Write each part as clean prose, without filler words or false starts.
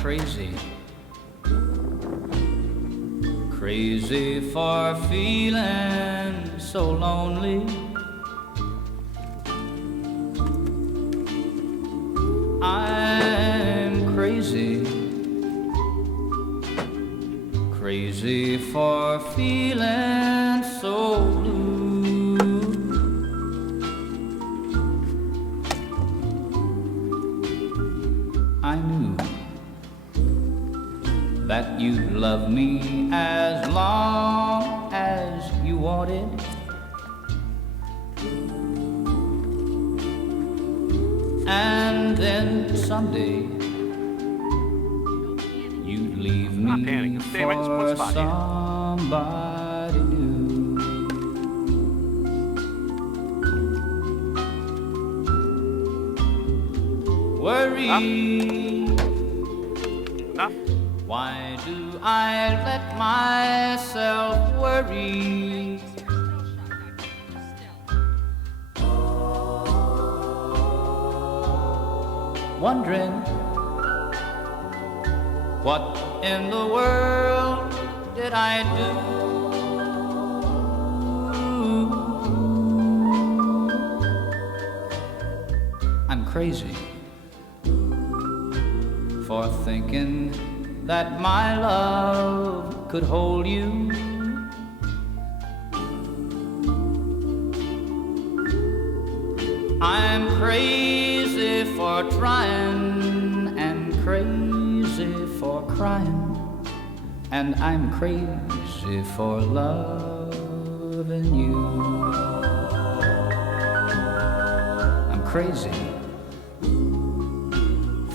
crazy, crazy for feeling so lonely. I'm crazy, crazy for feeling so blue. I knew that you'd love me as long as you wanted. And then someday you'd leave me for somebody new. Worry, why do I let myself worry? Wondering what in the world did I do? I'm crazy for thinking that my love could hold you. I'm crazy for trying and crazy for crying, and I'm crazy for loving you. I'm crazy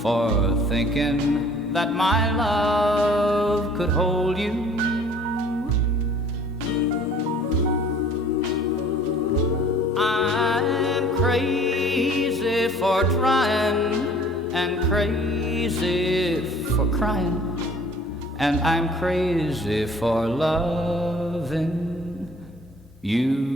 for thinking that my love could hold you. I'm crazy for trying and crazy for crying, and I'm crazy for loving you.